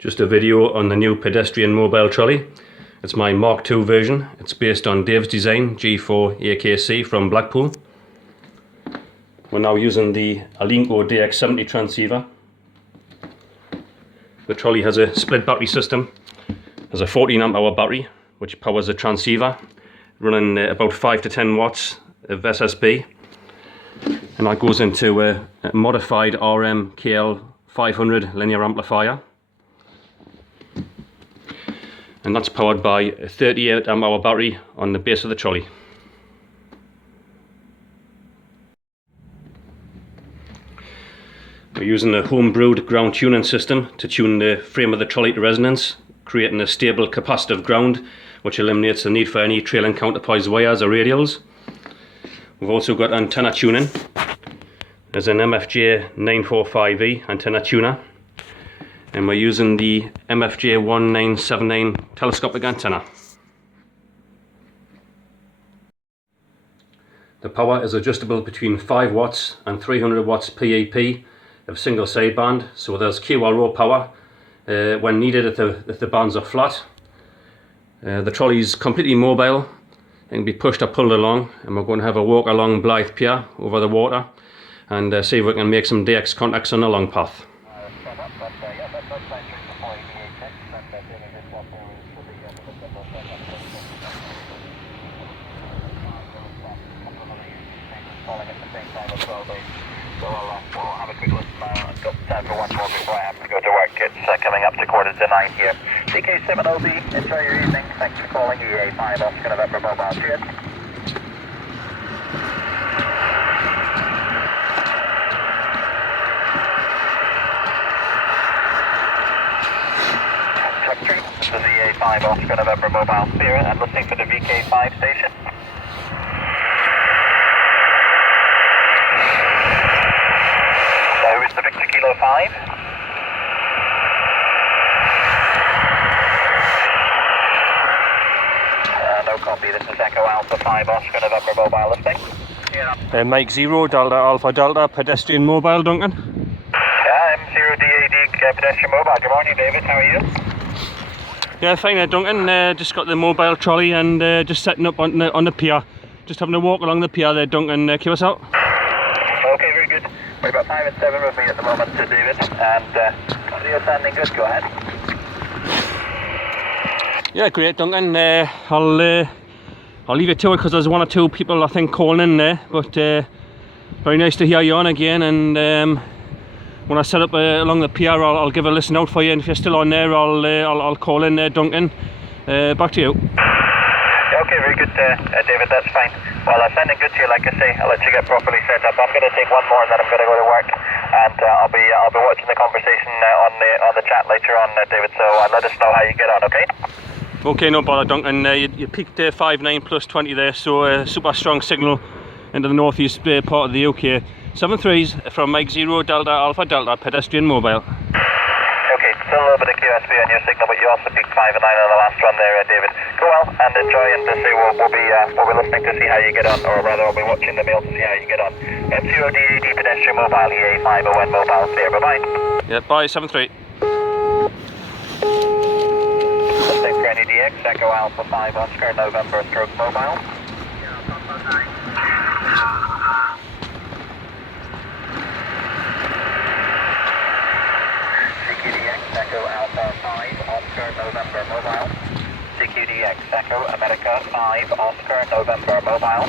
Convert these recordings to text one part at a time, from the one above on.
Just a video on the new Pedestrian mobile trolley. It's my Mark II version. It's based on Dave's design, G4AKC from Blackpool. We're now using the Alinco DX 70 transceiver. The trolley has a split battery system. There's a 14 amp hour battery which powers the transceiver, running about 5 to 10 watts of SSB. And that goes into a modified RM KL500 linear amplifier. And that's powered by a 38 amp hour battery on the base of the trolley. We're using a home-brewed ground tuning system to tune the frame of the trolley to resonance, creating a stable capacitive ground which eliminates the need for any trailing counterpoise wires or radials. We've also got antenna tuning. There's an MFJ 945E antenna tuner, and we're using the MFJ 1979 telescopic antenna. The power is adjustable between 5 watts and 300 watts PEP of single sideband, so there's QRO power when needed if the bands are flat. The trolley is completely mobile. It can be pushed or pulled along, and we're going to have a walk along Blyth pier over the water and see if we can make some DX contacts on the long path. We'll have a quick listen now. I've got time for one more before I have to go to work. It's coming up to 8:45 here. CK7OB, enjoy your evening. Thanks for calling EA5 Oscar November Mobile. Cheers. This is EA5 Oscar November Mobile Spirit. I'm listening for the VK5 station. Who is the Victor Kilo 5? No copy, this is Echo Alpha 5 Oscar November Mobile listening. Mike 0 Delta Alpha Delta Pedestrian mobile, Duncan. M0DAD Pedestrian Mobile. Good morning, David. How are you? Yeah, fine there, Duncan. Just got the mobile trolley and just setting up on the pier. Just having a walk along the pier there, Duncan. Keep us out. Okay, very good. We're about 5 and 7 with me at the moment, David. And you're sounding good. Go ahead. Yeah, great, Duncan. I'll leave it to it because there's 1 or 2 people I think calling in there. But very nice to hear you on again. And when I set up along the pier, I'll give a listen out for you. And if you're still on there, I'll call in there, Duncan. Back to you. Okay, very good, David. That's fine. Well, sounding good to you, like I say. I'll let you get properly set up. I'm going to take one more, and then I'm going to go to work. And I'll be watching the conversation on the chat later on, David. So let us know how you get on, okay? Okay, no bother, Duncan. You peaked 5.9 plus 20 there, so super strong signal into the northeast part of the UK. 7.3s from Mike 0 Delta Alpha Delta Pedestrian Mobile. Okay, still a little bit of QSB on your signal, but you also peaked 5 and 9 on the last one there, David. Go well and enjoy, and we'll be listening to see how you get on, or rather, we'll be watching the mail to see how you get on. M0DAD Pedestrian Mobile EA501 Mobile Clear. Bye bye. Yeah, bye. 7.3. Pedestrian DX Echo Alpha 5 Oscar November Stroke Mobile. CQDX Echo Alpha 5 Oscar November Mobile. CQDX Echo America 5 Oscar November Mobile.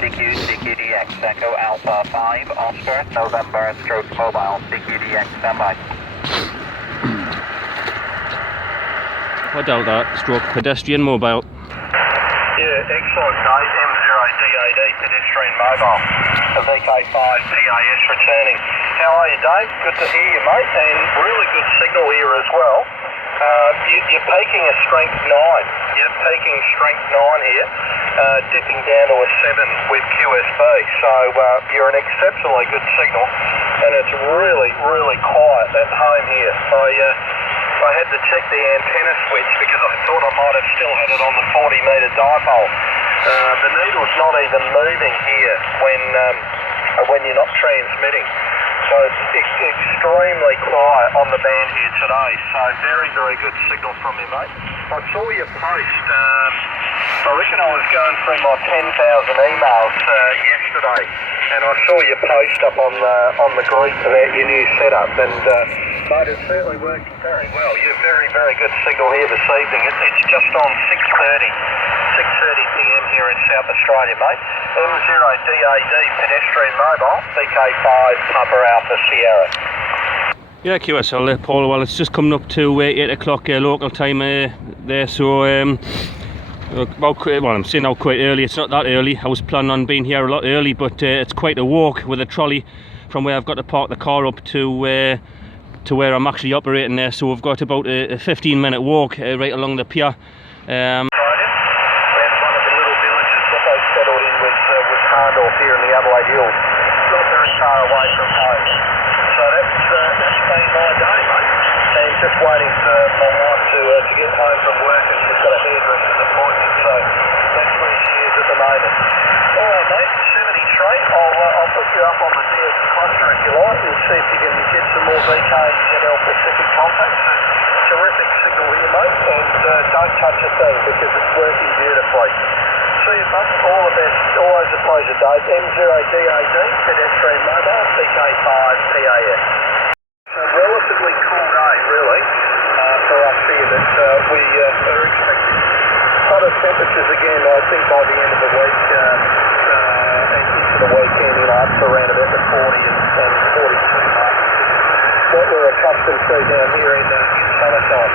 CQDX Echo Alpha 5 Oscar November Stroke Mobile. CQDX standby. Delta stroke Pedestrian Mobile. Yeah, excellent, guys. M0DAD Pedestrian Mobile. A VK5 PAS returning. How are you, Dave? Good to hear you, mate. And really good signal here as well. You're peaking a strength 9. You're peaking strength 9 here, dipping down to a 7 with QSB. So you're an exceptionally good signal, and it's really, really quiet at home here. I had to check the antenna switch because I thought I might have still had it on the 40-metre dipole. The needle's not even moving here when you're not transmitting. So it's extremely quiet on the band here, today, so very, very good signal from you, mate. I saw your post. I reckon I was going through my 10,000 emails yesterday, and I saw your post up on the group about your new setup, and mate, it's certainly working very well. You're very, very good signal here this evening. It's just on 6:30 p.m. here in South Australia, mate. M0DAD Pedestrian Mobile, BK5 Papa Alpha Sierra. Yeah, QSL Paul. Well, it's just coming up to 8 o'clock local time there, so well, I'm saying now quite early. It's not that early. I was planning on being here a lot early, but it's quite a walk with a trolley from where I've got to park the car up to where I'm actually operating there. So we've got about a 15-minute walk right along the pier. Here in the Adelaide Hills, not very far away from home. So that's been my day, mate. And just waiting for my wife to get home from work, and she's got a hairdresser's appointment, so that's where she is at the moment. All right, mate, 73. I'll put you up on the DX cluster if you like, and see if you can get some more VK and ZL Pacific contacts. Terrific signal here, mate, and don't touch a thing because it's working beautifully. See you, mate. All the best. Always a pleasure, Dave. M0DAD, Pedestrian Mobile, BK5 PAS. So relatively cool day, really, for us here. That we are expecting hotter temperatures again, I think, by the end of the week, and into the weekend, up to around about the 40 and 42 mark. What we're accustomed to down here in summertime.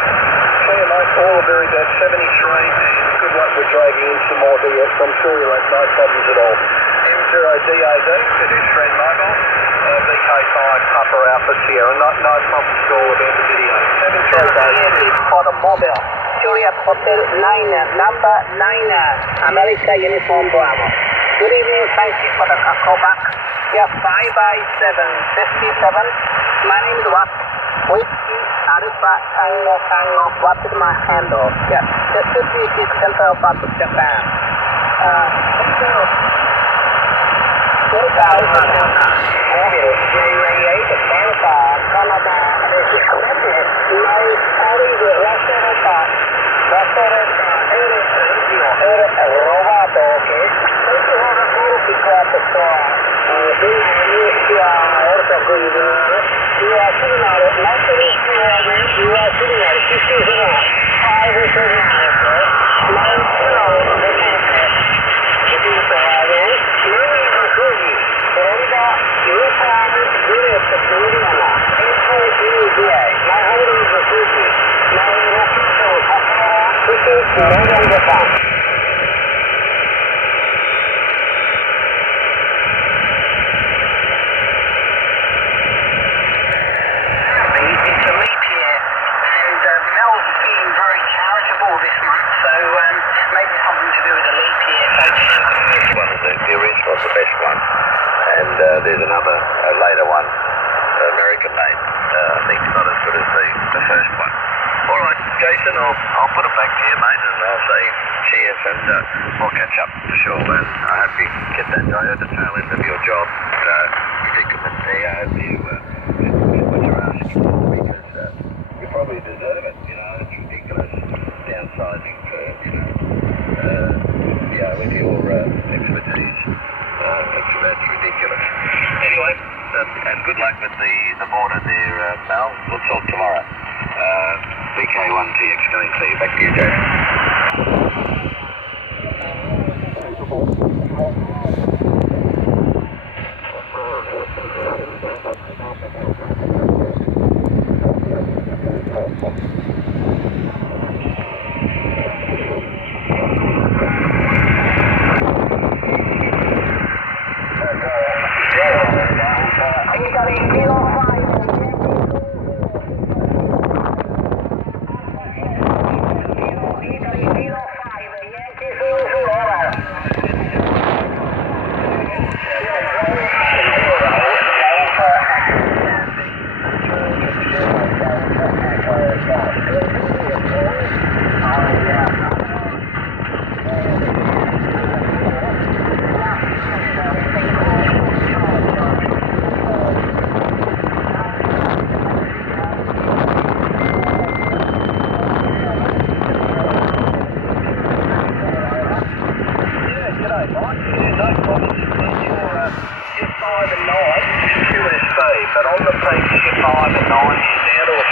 See you, mate. All the very best. 73, and good luck with dragging in some more DX. I'm sure you'll have no problems at all. M0DAD, Pedestrian Mobile, BK5 Papa Alpha Sierra. No problems at all about the video. 73 for the mobile. Juliet Hotel 9, number 9, America Uniform Bravo. Good evening, thank you for the callback. Yeah, 5x7, 57. My name is Wat. Whiskey, Alpha, Tango, what is my handle? Yeah, this should be the Central part of Japan. There's another, a later one, American made. I think not as good as the first one. All right, Jason, I'll put it back to you, mate, and I'll say cheers, and we'll catch up for sure. And I hope you get that diode tail end of your job. Predicament there. I hope you get what you're asking for, because you probably deserve it. It's ridiculous downsizing for with your expertise. That's ridiculous. Anyway, and good luck with the border there, pal. We'll talk tomorrow. BK1TX going to see you. Back to you, Jason.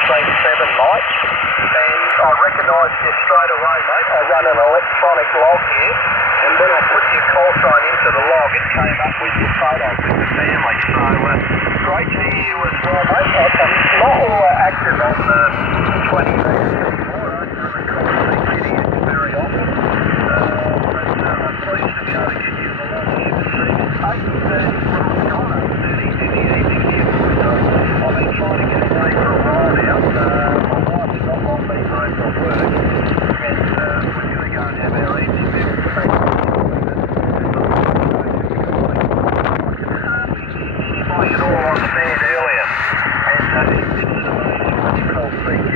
mate. And I recognised you straight away, mate. I run an electronic log here, and when I put your call sign into the log, it came up with your photo with the family. So great to hear you as well, mate. I'm not all active on the 20 metres anymore. I don't really call videos very often. But I'm pleased to be able to get you along here this evening. 8:30, well, it's gone 8:30 in the evening here. So I've been trying to get away for a while now. My wife's not long been home from work, and we're going to go and have our evening meal. I can hardly hear it all on stand earlier, and it's an amazing what you call CQ, it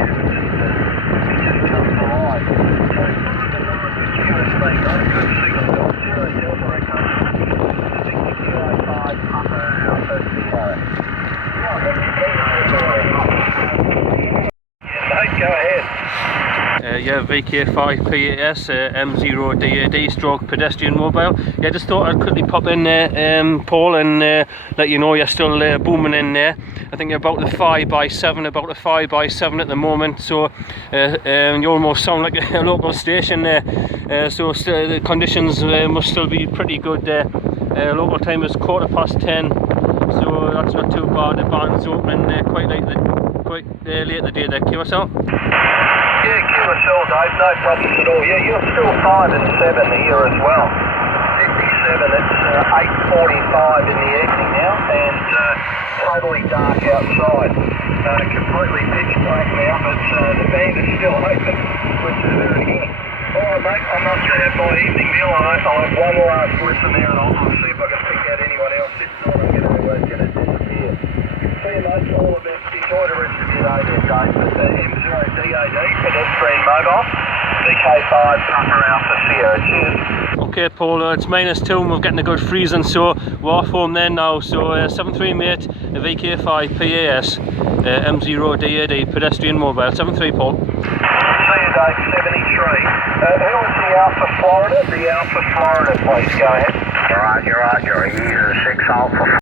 just comes alive. So it's not even nice that you has been got a good signal, got 0 Delta Echo, 60QA500 Alpha Sierra. Mate, go ahead. VK5PAS M0DAD stroke pedestrian mobile. Yeah, just thought I'd quickly pop in there, Paul, and let you know you're still booming in there. I think you're about the 5x7 at the moment, so you almost sound like a local station there. So still, the conditions must still be pretty good there. Local time is 10:15, so that's not too bad. The band's opening quite late in the day there, QSL. Yeah, QSL, Dave, no problems at all. Yeah, you're still 5 and 7 here as well. 57, it's 8:45 in the evening now, and totally dark outside. Completely pitch black now, but the band is still open, which is very good. Alright, mate, I must have my evening meal. I'll have one last listen there, and I'll see if I can pick out anyone else. If not, I'm going to disappear. See you, mate. All the best. Enjoy the rest of your day there, Dave. But M0DAD, Pedestrian Mobile, VK5 Papa Alpha Sierra. Cheers. Okay, Paul, it's -2 and we're getting a good freezing, so we're off home then now. So 73 mate, VK5PAS, M0DAD, Pedestrian Mobile. 73, Paul. See you, Dave. 73. Who was the Alpha Florida? The Alpha Florida, please go ahead. Roger, Roger. He's a 6 Alpha